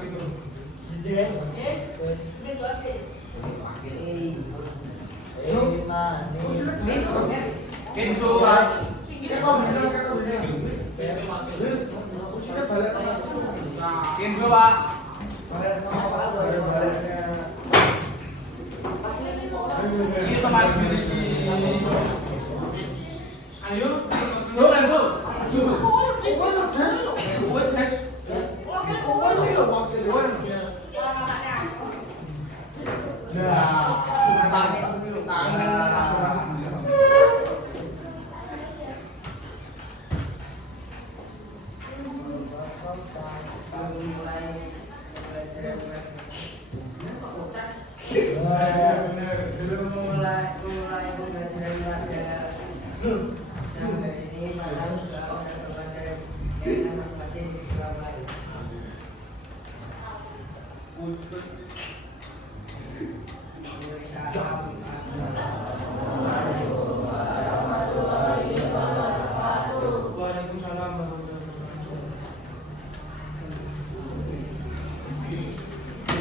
gitu. Yes. Kenzo Pak. Ini Mas Ayo, Kenzo.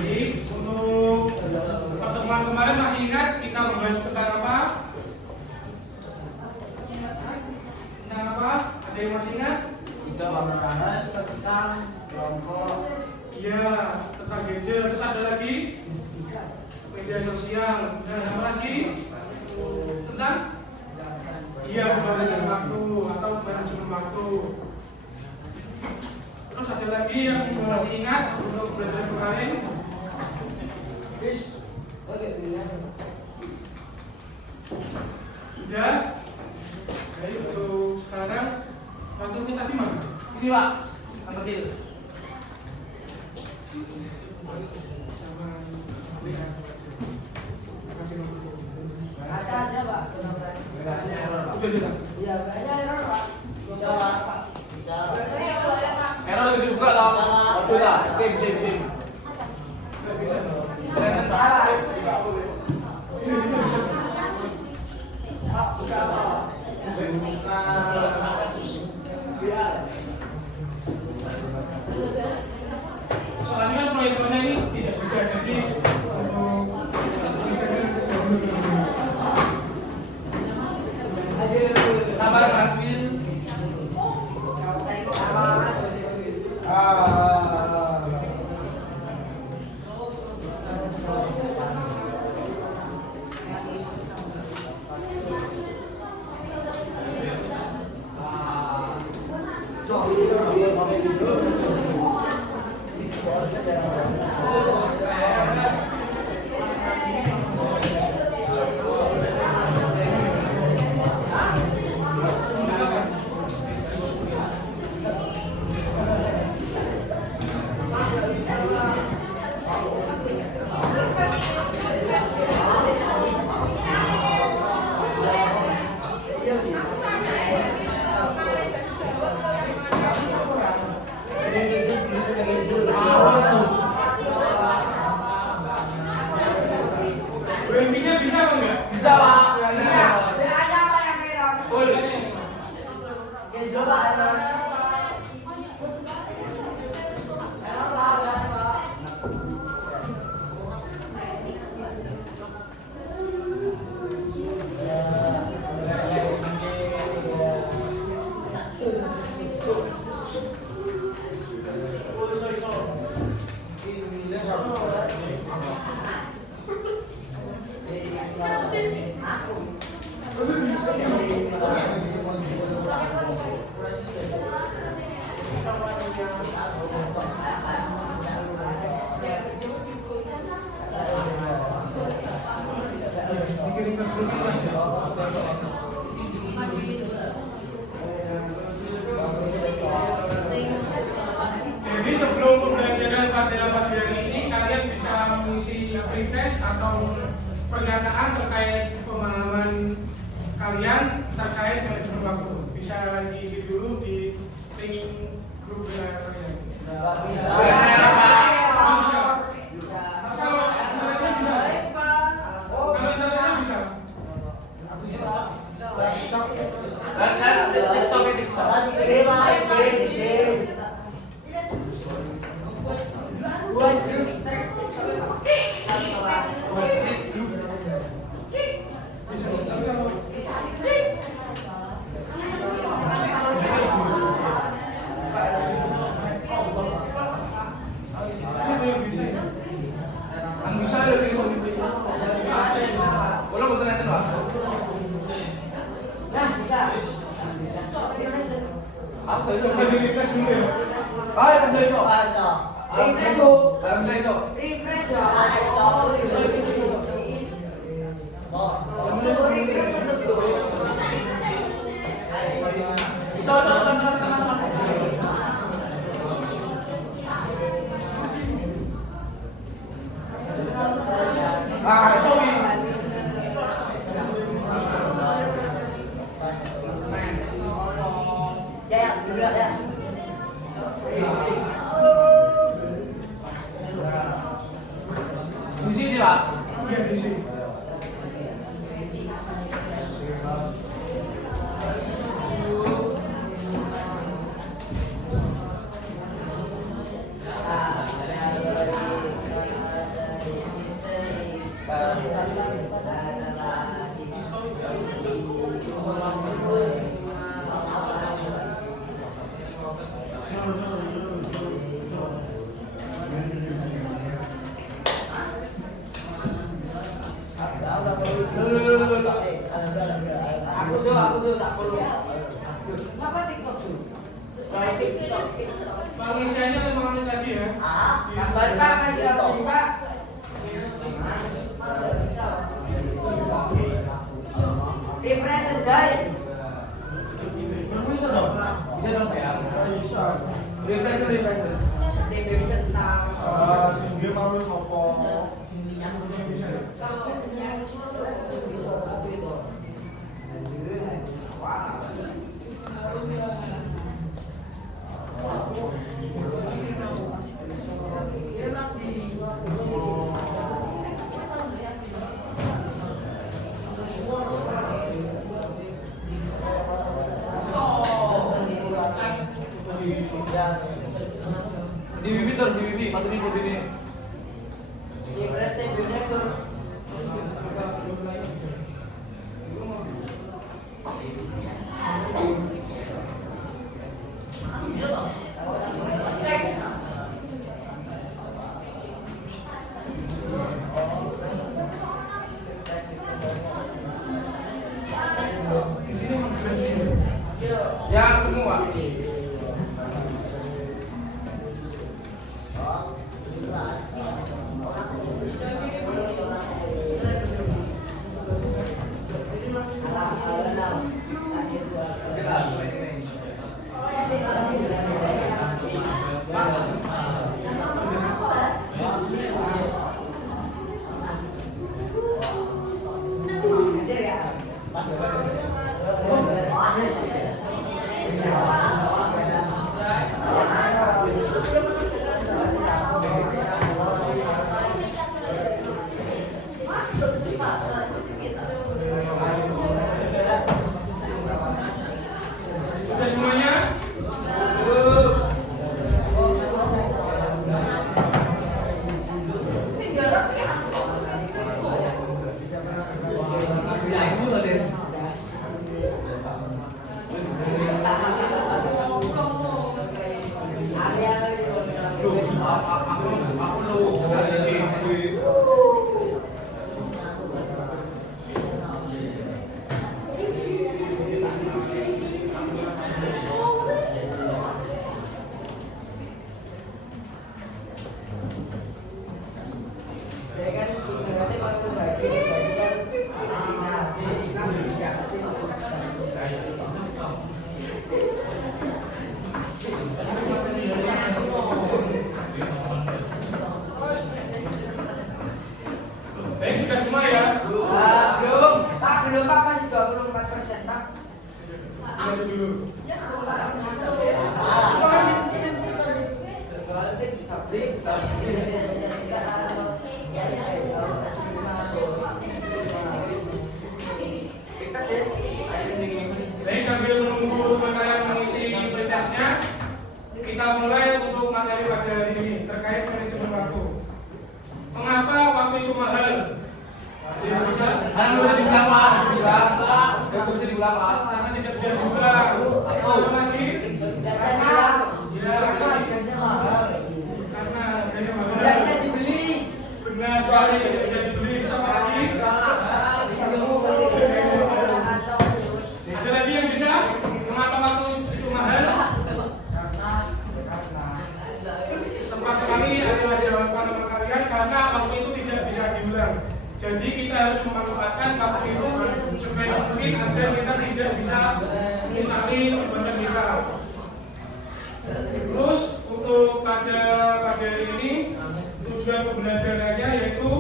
Jadi untuk pertemuan kemarin masih ingat kita membahas tentang apa? Tentang apa? Ada yang masih ingat? Kita membahas tentang kelompok. Iya, tentang gadget. Terus ada lagi media sosial. Dan apa lagi? Tentang? Iya, pembatasan waktu atau manajemen waktu. Terus ada lagi yang masih ingat untuk belajar kemarin? Sudah? Baik, untuk sekarang waktunya tadi mana? Ini Pak, yang kecil. Ada aja Pak. Sudah tidak? Iya, banyak error Pak. Bisa Pak. Bisa. Error lagi dibuka tau? Udah, sim. Keren kan? Soalnya kan proyektornya ini tidak bisa jadi sabar Mas Wil. Wifi-nya bisa apa enggak? Bisa Pak. Ada apa yang error? Jadi sebelum pembelajaran pada pagi hari ini kalian bisa mengisi pretest atau pernyataan terkait pemahaman kalian terkait manajemen waktu. Bisa diisi dulu di link grup kalian. Kalau sebenarnya bisa. Kalau sebenarnya bisa. Buat grup strike. Bisa kalau Nah, bisa. coba di refresh dulu ya. Refresh ya. Ya, juga ya. Di sini lah. Iya di sini. Aku tak perlu. Apa TikTok su? TikTok. Pengisiannya 5 menit lagi ya. Gambar Pak masih lagi Pak. Refresh guys. Bisa dong? Bisa dong ya. Bisa. Refresh. TV tentang Dia mau sopo. Di bibi tuh, di bibi, masukin ke bibi. refresh TV-nya tuh. Di sini menjadi Ya, semua. Sudah semuanya? Baik, sudah semua ya? Belum, Pak, masih 24%, Pak. Lihat dulu. Baik, sambil menunggu kalian mengisi pretestnya, kita mulai untuk materi pada hari ini terkait manajemen waktu. mahal. Jadi bisa. Karena bisa dibilang Pak, itu bisa dibilang Pak. Karena tidak bisa dibilang. Apa lagi? Dan saya Ya, harganya mahal. karena harganya mahal. Tidak bisa dibeli. Benar sekali tidak bisa dibeli. Apa lagi? Ada lagi yang bisa? Mengapa waktu itu mahal? Tepat sekali adalah jawaban teman kalian karena waktu itu tidak bisa diulang. Jadi kita harus memanfaatkan waktu itu sebaik mungkin agar kita tidak bisa menyesali perbuatan kita. Terus untuk pada hari ini tujuan pembelajarannya yaitu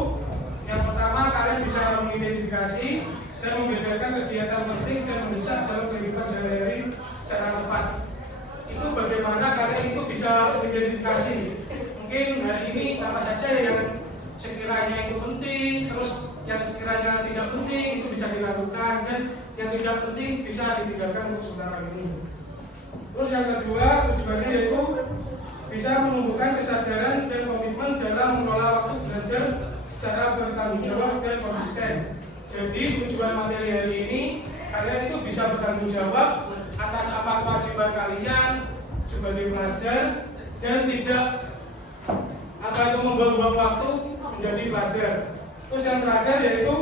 yang pertama kalian bisa mengidentifikasi dan membedakan kegiatan penting dan mendesak dalam kehidupan sehari-hari secara tepat. Itu bagaimana kalian itu bisa mengidentifikasi. Mungkin hari ini apa saja yang sekiranya itu penting, terus yang sekiranya tidak penting itu bisa dilakukan dan yang tidak penting bisa ditinggalkan untuk sementara ini. Terus yang kedua tujuannya yaitu bisa menumbuhkan kesadaran dan komitmen dalam mengelola waktu belajar secara bertanggung jawab dan konsisten. Jadi tujuan materi hari ini kalian itu bisa bertanggung jawab atas apa kewajiban kalian sebagai pelajar dan tidak apa itu membuang-buang waktu menjadi pelajar. Terus yang terakhir yaitu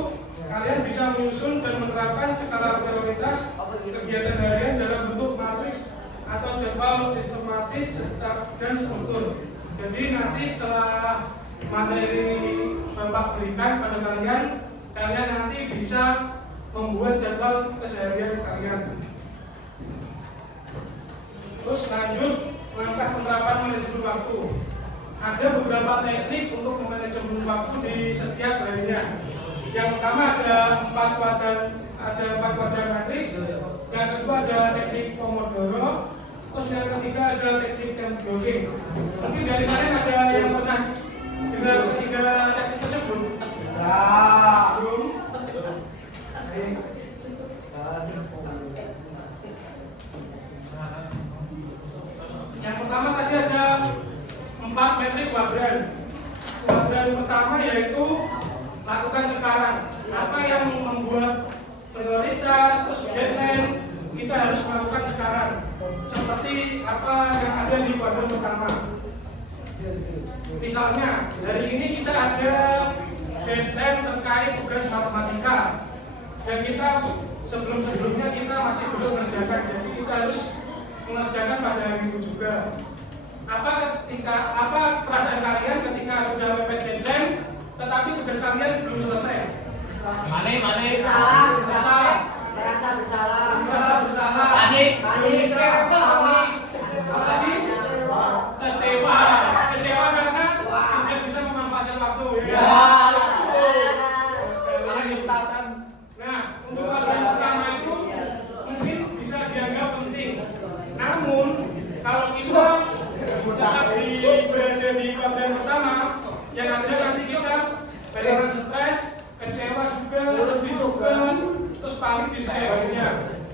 kalian bisa menyusun dan menerapkan skala prioritas kegiatan harian dalam bentuk matriks atau jadwal sistematis dan struktur. Jadi nanti setelah materi Bapak berikan pada kalian, kalian nanti bisa membuat jadwal keseharian kalian. Terus lanjut langkah penerapan manajemen waktu. Ada beberapa teknik untuk manajemen waktu di setiap harinya. Yang pertama ada 4 kuadran matriks. Yang kedua ada teknik Pomodoro. Terus yang ketiga ada teknik time blocking. Mungkin dari kalian ada yang pernah dengar ketiga teknik tersebut? Belum? Yang pertama tadi ada 4 metrik kuadran. Kuadran pertama yaitu lakukan sekarang. Apa yang membuat prioritas, terus deadline, kita harus melakukan sekarang. Seperti apa yang ada di kuadran pertama. Misalnya, hari ini kita ada deadline terkait tugas matematika. Dan kita sebelumnya kita masih belum mengerjakan. Jadi kita harus mengerjakan pada hari itu juga. Apa perasaan kalian ketika sudah mepet deadline, tetapi tugas kalian belum selesai? Mane. Bersalah. Merasa bersalah. Merasa bersalah. Panik. Bisa panik. Tadi kecewa karena tidak bisa memanfaatkan waktu. Ya. Karena lintasan. Nah, untuk kuadran pertama itu mungkin bisa dianggap penting. Namun kalau kita tetap berada di kuadran pertama, yang ada nanti kita bayaran stres, kecewa juga, sedih juga, terus panik di setiap harinya.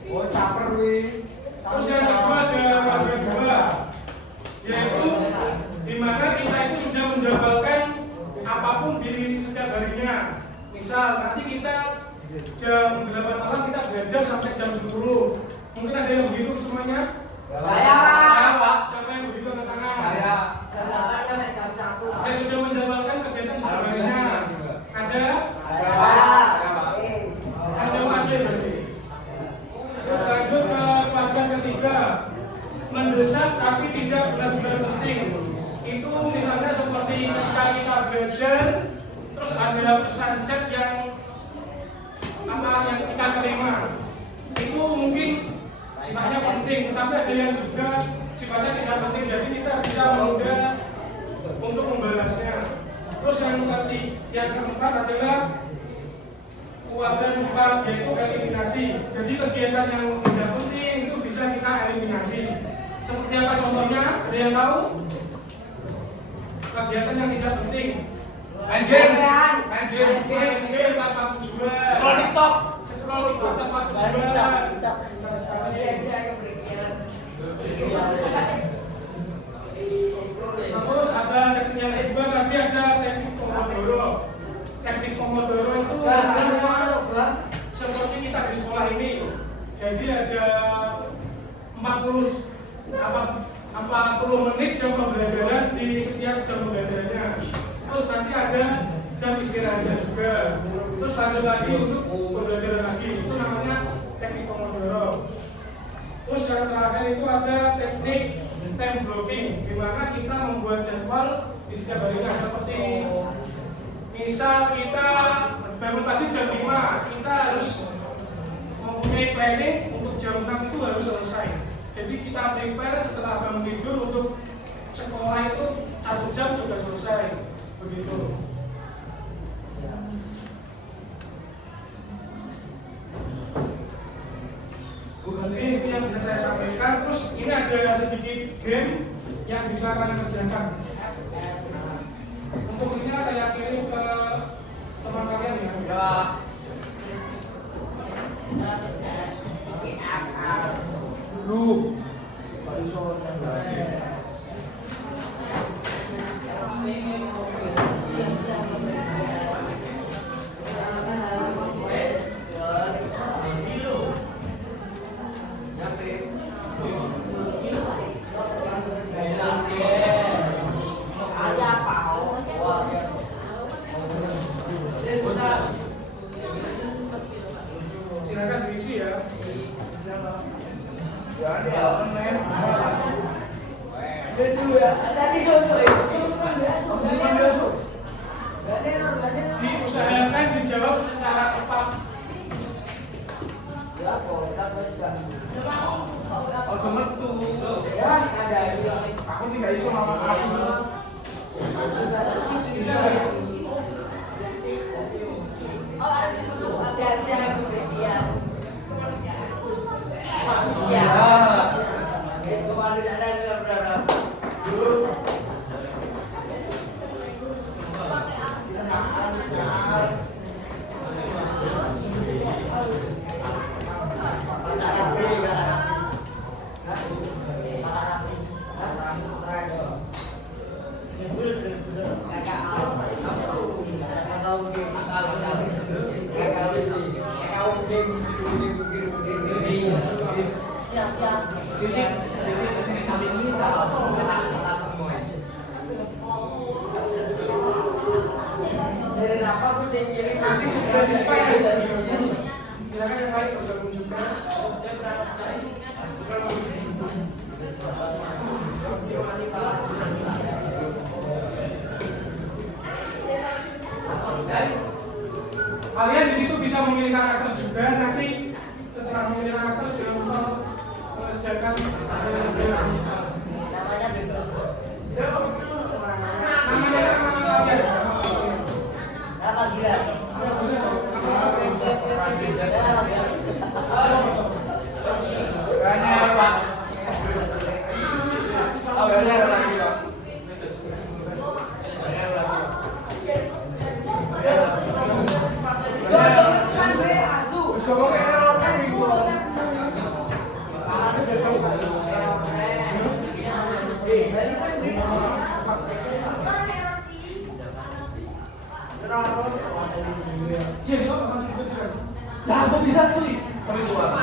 Oh, caper wi. Terus yang kedua ada kuadran 2, yaitu di mana kita itu sudah menjadwalkan apapun di setiap harinya. Misal nanti kita jam 8 malam kita belajar sampai jam 10. Mungkin ada yang begitu semuanya? Saya. Pak. Siapa yang begitu angkat tangan? Saya. Yang sudah menjadwalkan kegiatan setiap harinya. Ada? Ada wajib berarti. Terus lanjut ke kuadran ketiga, mendesak tapi tidak benar-benar penting. Itu misalnya seperti ketika kita belajar, terus ada pesan chat yang kita terima. Itu mungkin sifatnya penting, tetapi ada yang juga sifatnya tidak penting. Jadi kita bisa menunda untuk membalasnya. Terus yang keempat adalah kuadran 4, yaitu eliminasi. Jadi kegiatan yang tidak penting itu bisa kita eliminasi. Seperti apa contohnya? Ada yang tahu? Kegiatan yang tidak penting. Main game. Main game tanpa tujuan. Scroll TikTok. Scroll TikTok tanpa tujuan. Terus ada teknik yang kedua, tadi ada teknik Pomodoro. Teknik Jadi ada 40 menit jam pembelajaran di setiap jam pembelajarannya. Terus nanti ada jam istirahatnya juga. Terus lanjut lagi untuk pembelajaran lagi. Itu namanya teknik Pomodoro. Terus yang terakhir itu ada teknik time blocking, di mana kita membuat jadwal di setiap harinya. Seperti misal kita bangun pagi jam 5, kita harus mempunyai planning untuk jam 6 itu harus selesai. Jadi kita prepare setelah bangun tidur untuk sekolah itu 1 jam sudah selesai. Begitu. Ini yang bisa saya sampaikan. Terus ini ada sedikit game yang bisa kalian kerjakan. Untuk ini saya kirim ke teman kalian ya. Lu. Silakan diisi ya. Diusahakan dijawab secara tepat. Oh cuma tuh. Aku sih nggak iso mama aku. Bisa masih sudah siswa ya. Silakan yang lain bergabung juga. Kalian di situ bisa memilih karakter juga. Nanti setelah memilih karakter jangan lupa mengerjakan namanya bebas. Namanya kalian. Apa dia? Iya, dia masih kecil. Lah, kok bisa cuy? Kami keluar.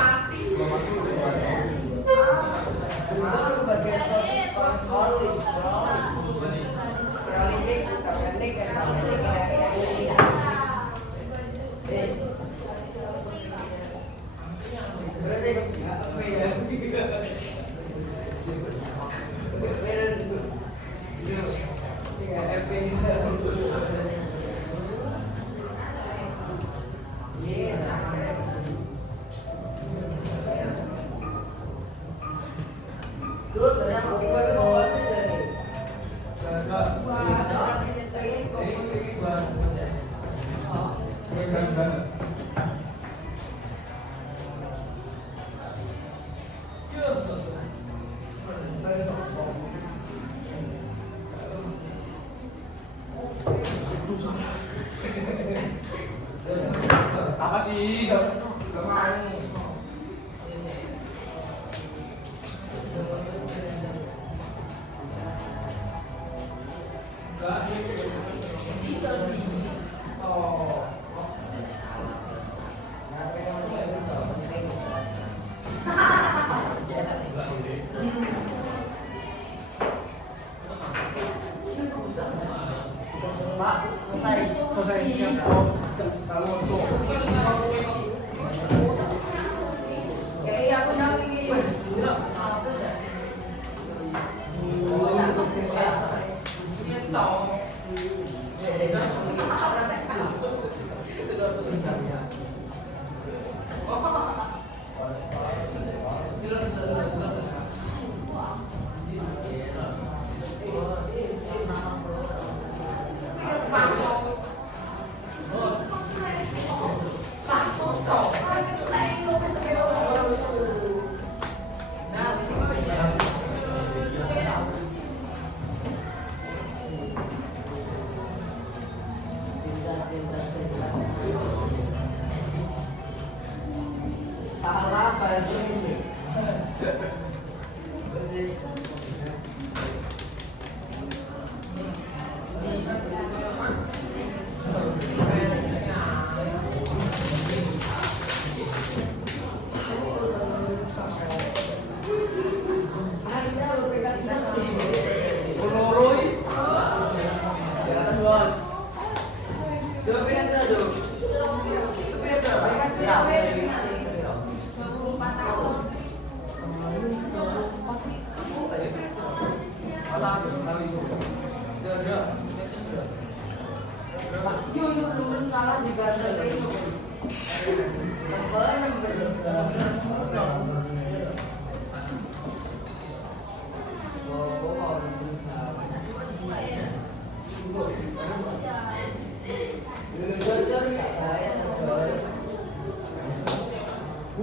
Apa sih? Gak mau. Pak, selesai. Kalau untuk Kayak aku nang iki. Salah baju ini.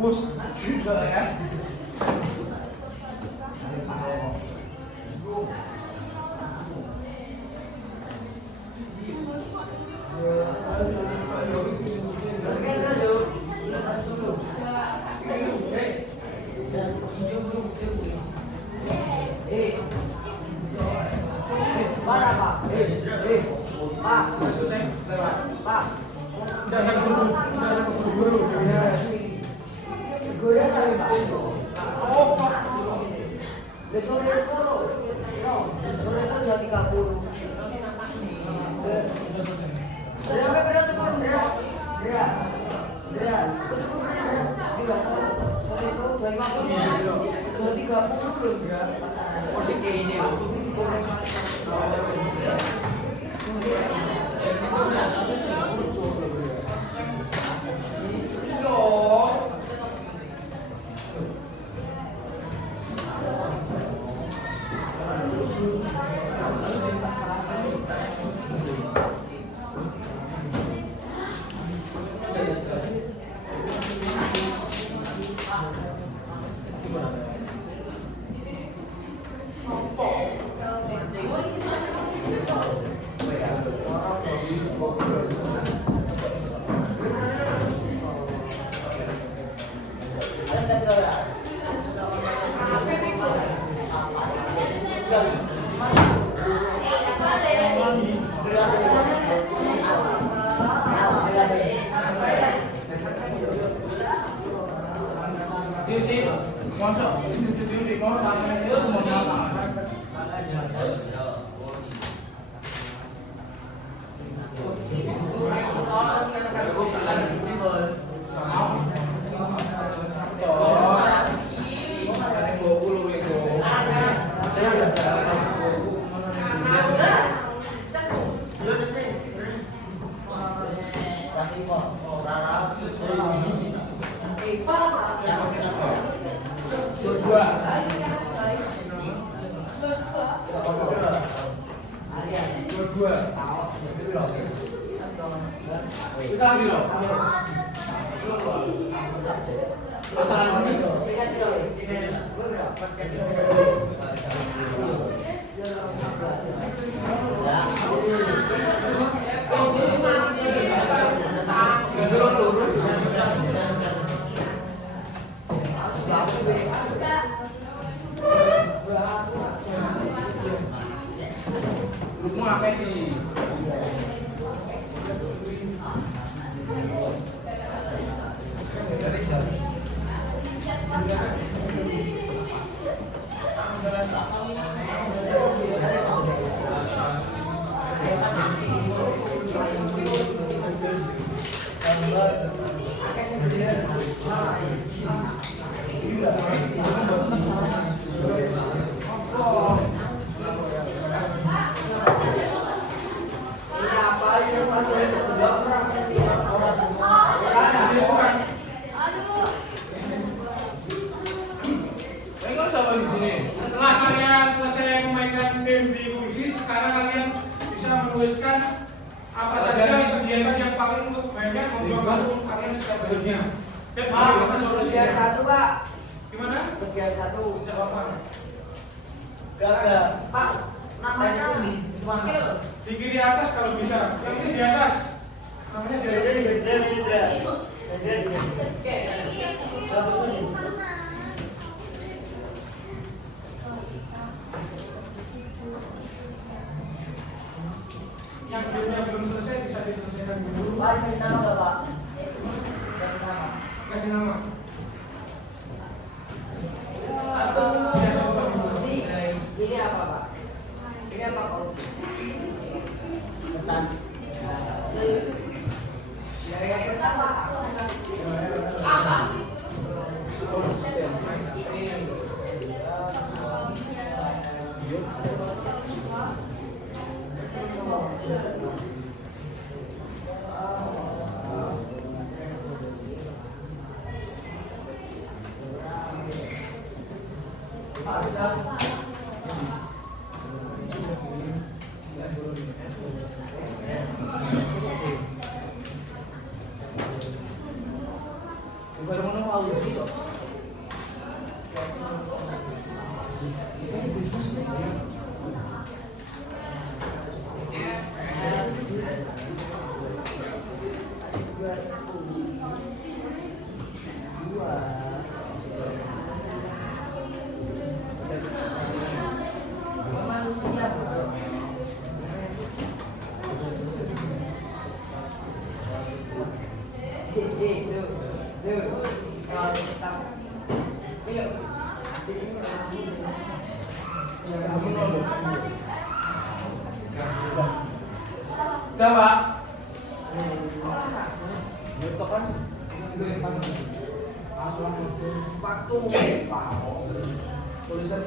Bus, juga ya. Mana Pak? Pak, Selesai. Pak. Udah saya buru-buru. Ya. Gue tapi Pak. Oh, Pak. Besok itu, sore itu 2.30. Berapa berapa turun berapa? Berapa? Sore itu 2.50. 2.30 belum berapa? Oh, di ini. Grupmu apa sih? Setelah kalian selesai memainkan game di kuis, sekarang kalian bisa menuliskan apa saja kegiatan yang paling banyak membuat waktu kalian sudah bekerja. Dan bagaimana solusinya? Satu Pak. Gimana? Bagian satu. Tidak apa-apa. Gagal. Pak, namanya wakil. Di kiri atas kalau bisa. Yang ini di atas. Namanya di atas. Yang gamenya belum selesai bisa diselesaikan dulu. Pak, ini nama Bapak. Kasih nama. Ini apa Pak? Ini apa Pak? Kertas. Ya, kertas Pak. Udah, Pak. Waktu Pak. Tulisan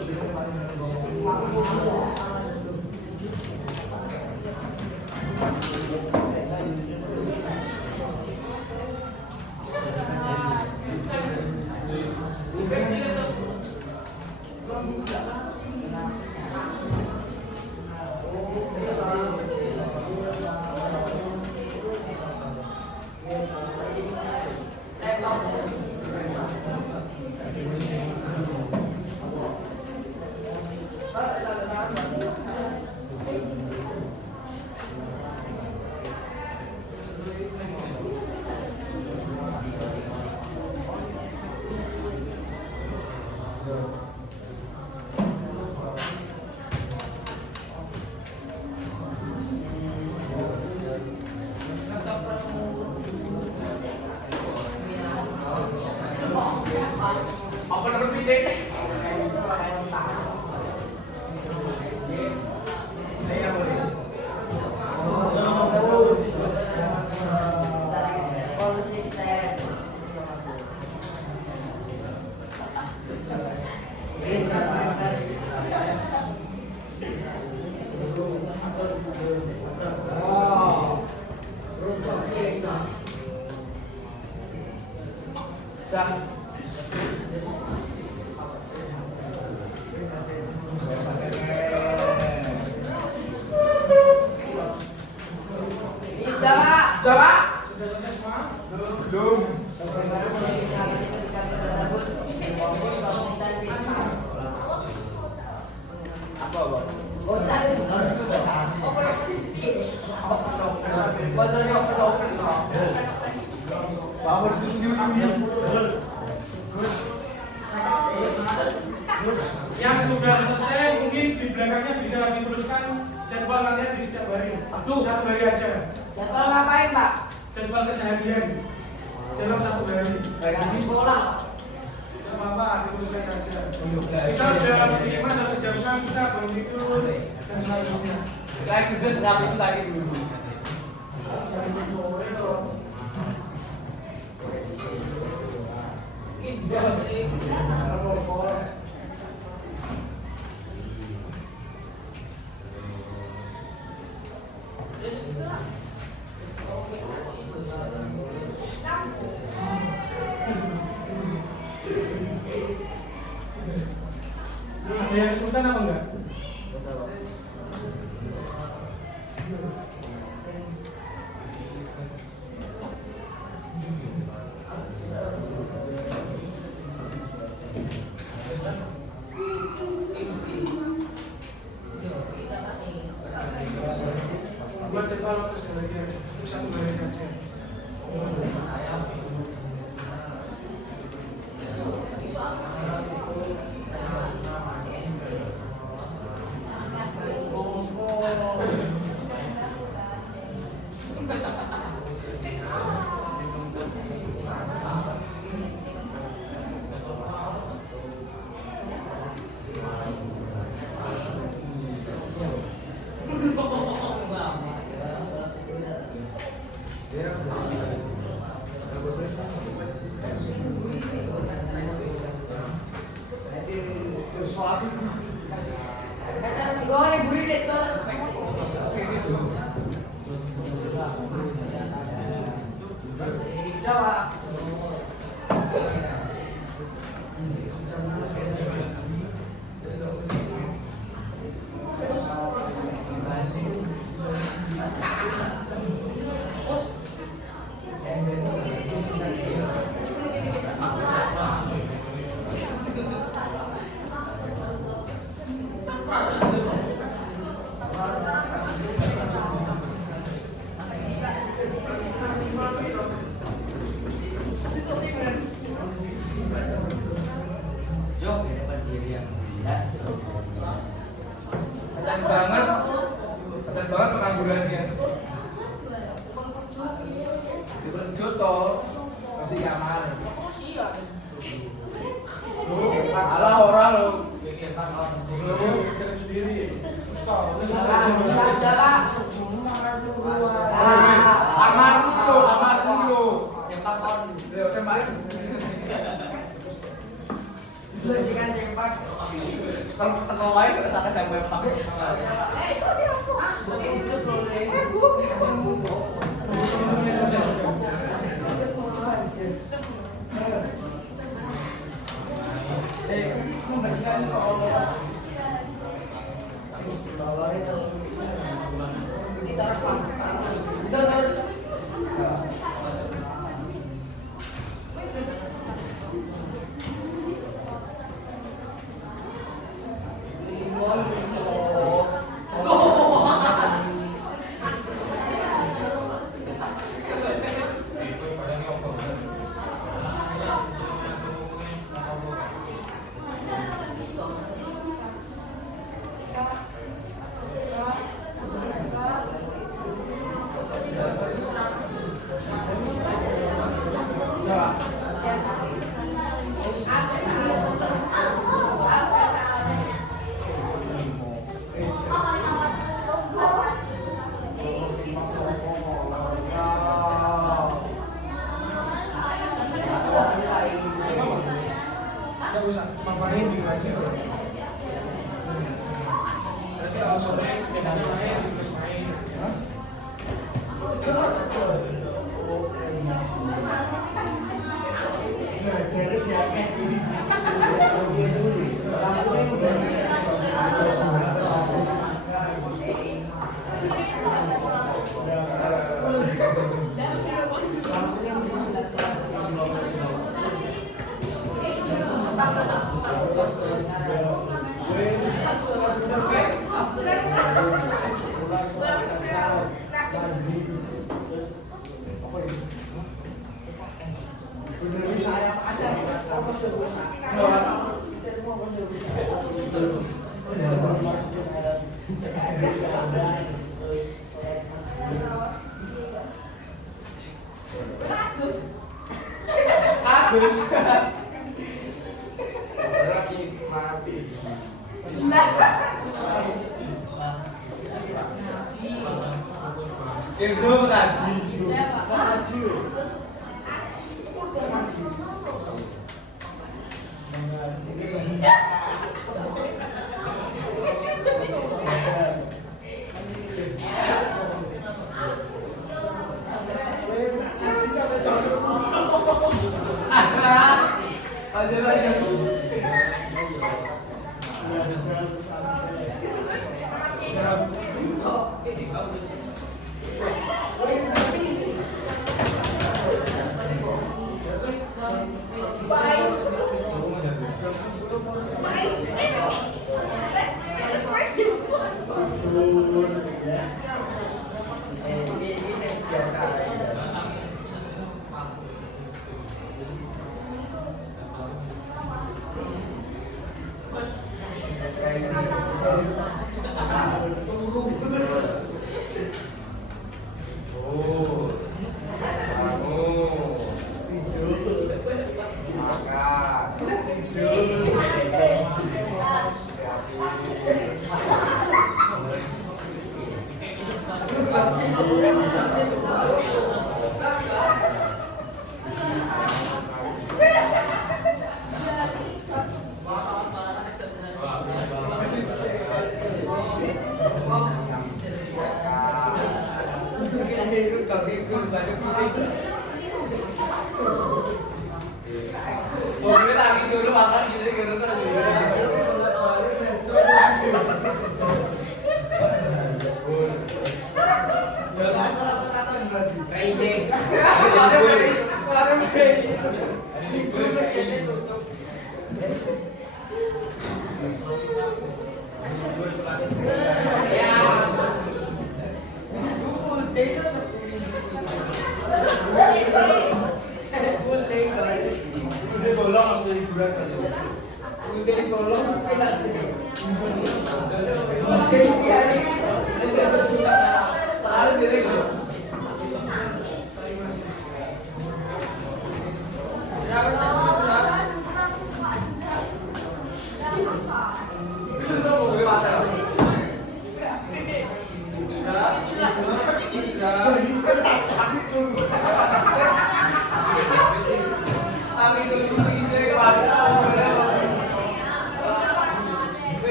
apa nomor titik? Konsisten. Dan Udah, Pak? Sudah selesai semua? Belum. Apa, Pak? Yang sudah selesai mungkin di belakangnya bisa dituliskan jadwal latihan di setiap hari. Satu hari aja. Jadwal ngapain Pak? Jadwal keseharian dalam satu hari. Di sekolah. Tidak apa-apa, dituliskan aja. Misal jam 5 sampai jam 6 kita belum tidur dan selanjutnya. Guys, sudah berapa itu tadi dulu? Ada yang kesulitan apa enggak? Buat jadwal terus lagi satu hari saja. Keren banget penganggurannya. Diperjut toh, pasti nyaman. Alah orang lo. Keren sendiri. Aman dulu. Sempak kon. Leo sempak. Belum jangan sempak. Kalau tengok wae kita sampai pakai. Nggak usah, main di aja. Nanti kalau sore bedanya main, terus main. Bagus. Lagi mati. Itu tadi.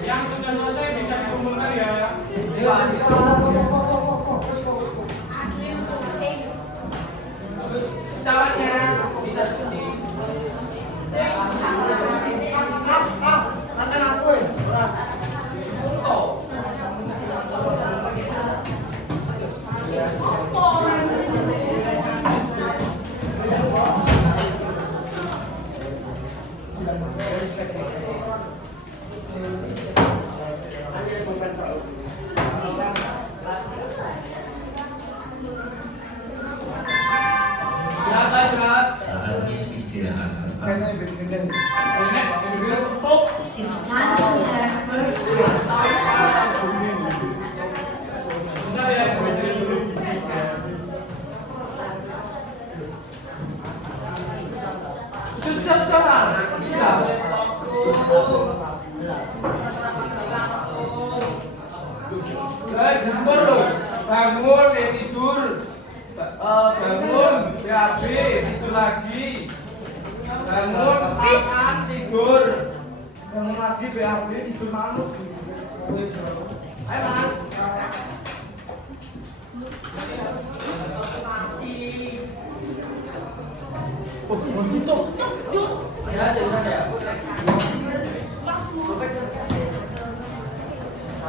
Yang sudah selesai bisa dikumpulkan ya. Saatnya istirahat. It's time to have first Bentar ya, saya cari dulu. Bangun, tidur. Bangun, BAB, tidur lagi. Bangun, makan, tidur. Bangun lagi, BAB, tidur malu. Ayo, Mas. Oh, begitu. Ya, jangan ya.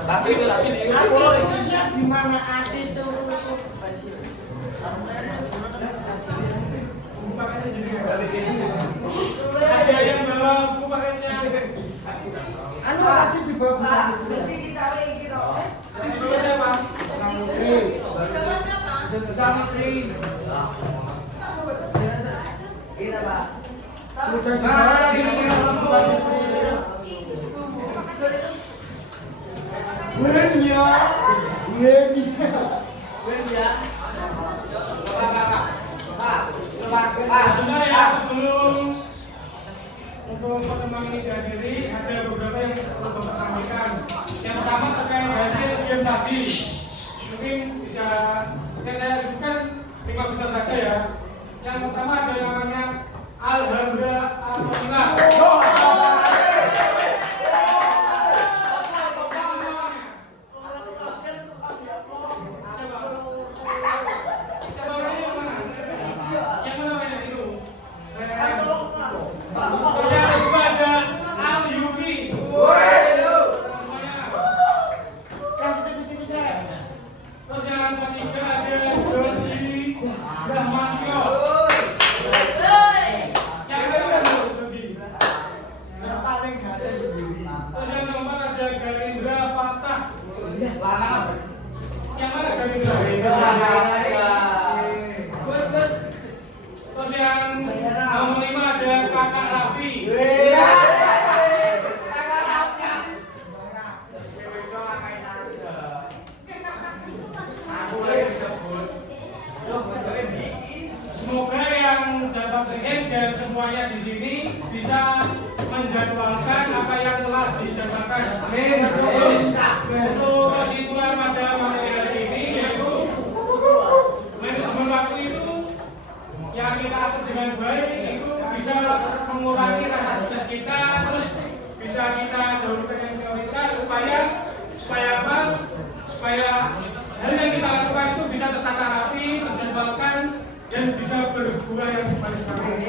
Tapi Di mana ada itu? Ada yang bawa buku pakainya. Kita Pak. Nah, ini Sebentar ya, sebelum untuk pertemuan ini dihadiri, ada beberapa yang perlu Bapak sampaikan. Yang pertama terkait hasil game tadi. Mungkin bisa saya sebutkan 5 besar saja ya. Yang pertama ada yang namanya Alhamdulillah Alhamdulillah. Terus yang ketiga ada Dodi Rahmatio. Yang kedua Dodi. Terus yang keempat ada Garindra Fatah. Yang mana Garindra? Terus yang nomor 5 ada Kakak Raffi. Semoga yang dapat terhenti dan semuanya di sini bisa menjadwalkan apa yang telah dijadwalkan. Amin. Terus untuk kesimpulan pada materi hari ini yaitu manajemen waktu itu yang kita atur dengan baik itu bisa mengurangi rasa stres kita, terus bisa kita dahulukan yang prioritas supaya apa? Supaya hal yang kita lakukan itu bisa tertata rapi, terjadwalkan, dan bisa berbuah yang paling bagus.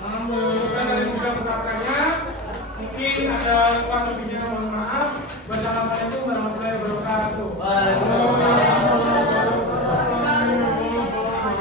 Semoga kalian bisa melakukannya. Mungkin ada kurang lebihnya, mohon maaf. Wassalamualaikum warahmatullahi wabarakatuh.